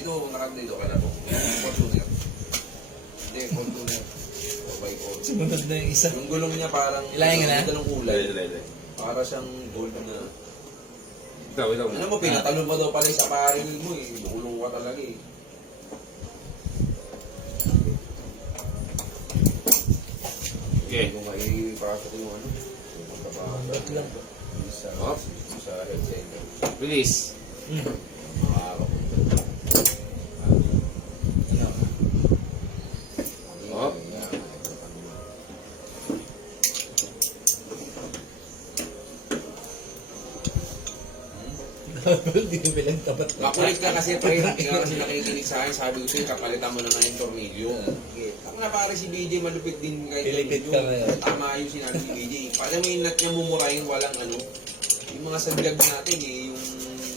Dito, dito ka na po. Fortuner. Hindi, Fortuner. By Fortuner. Sumunod na yung isa. Yung gulong niya parang... Ilayin ka na? Ito ng kulay. Para siyang gold na... Ikaw. Ano mo, pinatalon mo daw pala yung saparil mo eh. Gulong ka talaga eh. Okay. Kung maipasok yung ano. Pupunta pa Ba't lang po? sa health center. Bilis. Makakapag. Ano? Hop. Hindi ko bilang tapat na. Makulit ka kasi, pre. Hindi ka kasi nakikinig sa akin. Sabi ko sa'yo, kapalitan mo naman yung tornilyo. Ako na pare si BJ, malupit din kay Pilipit tornilyo. ka ngayon. Tama yung sinabi ni BJ. Paano mo yung nut niya mumurahin, walang ano. Yung mga sadlag natin eh, yung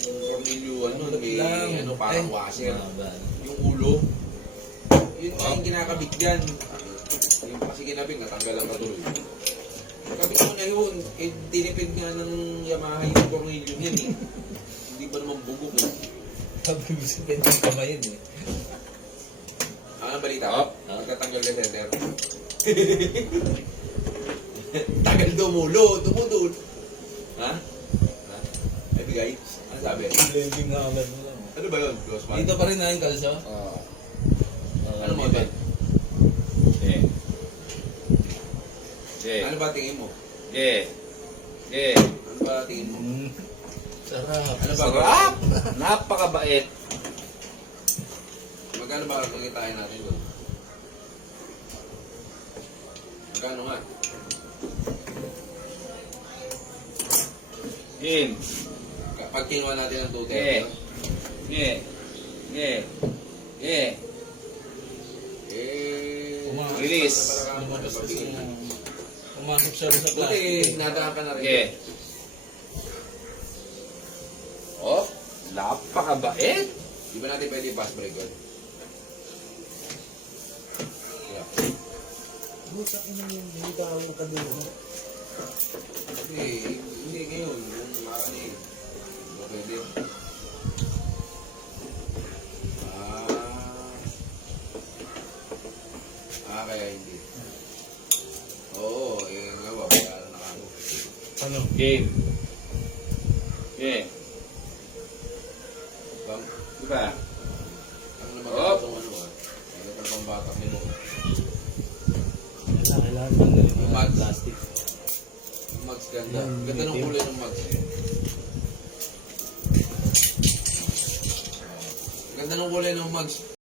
tornilyo, ano, may ano, parang washer. Yung ulo. Yun nga yung kinakabit dyan. Yung kasi kinabing, natanggal ang katuloy. Kabit mo na yun, eh, tinipid nga ng Yamaha yung tornilyo niyan eh. Hindi pa naman bugok eh. Sabi ko sa bentang kamayin eh. Ano balita? Hop. Magtatanggal ka center. Tagal dumulo, dumudul. Ha? Ay bigay? Ano sabi? Blending naman mo lang. Ano ba yun? Close one? Dito pa rin na yung kalso? Oo. Ano mo ba? Okay. Okay. Ano ba tingin mo? Okay. Okay. Ano ba tingin mo? Sarap. Ano ba? Sarap! Napakabait. Magkano ba kakitain natin doon? Magkano nga? Game. Kapag kinuha natin ng 230. Okay. Okay. Okay. Okay. Eh... Release. Lumabas kasi na. Pumasok siya sa Buti, plastic. nadaan ka na rin. Okay. Oh, napakabait. Di ba natin pwede pass break yun? Yeah. Butak na yun. Hindi ba ako nakadulo? Hindi ngayon. Yung makani. Di ba pwede? Kaya hindi. Oo, nga ba? Bayaran na ako. Ano? Game. Okay. Bang, Diba? ano naman Hop. itong ano ah? Ano pa pang batak nito? Kailangan pa na yung Mag. plastic. Yung mags ganda. Ganda ng kulay ng mags. Ganda ng kulay ng mags.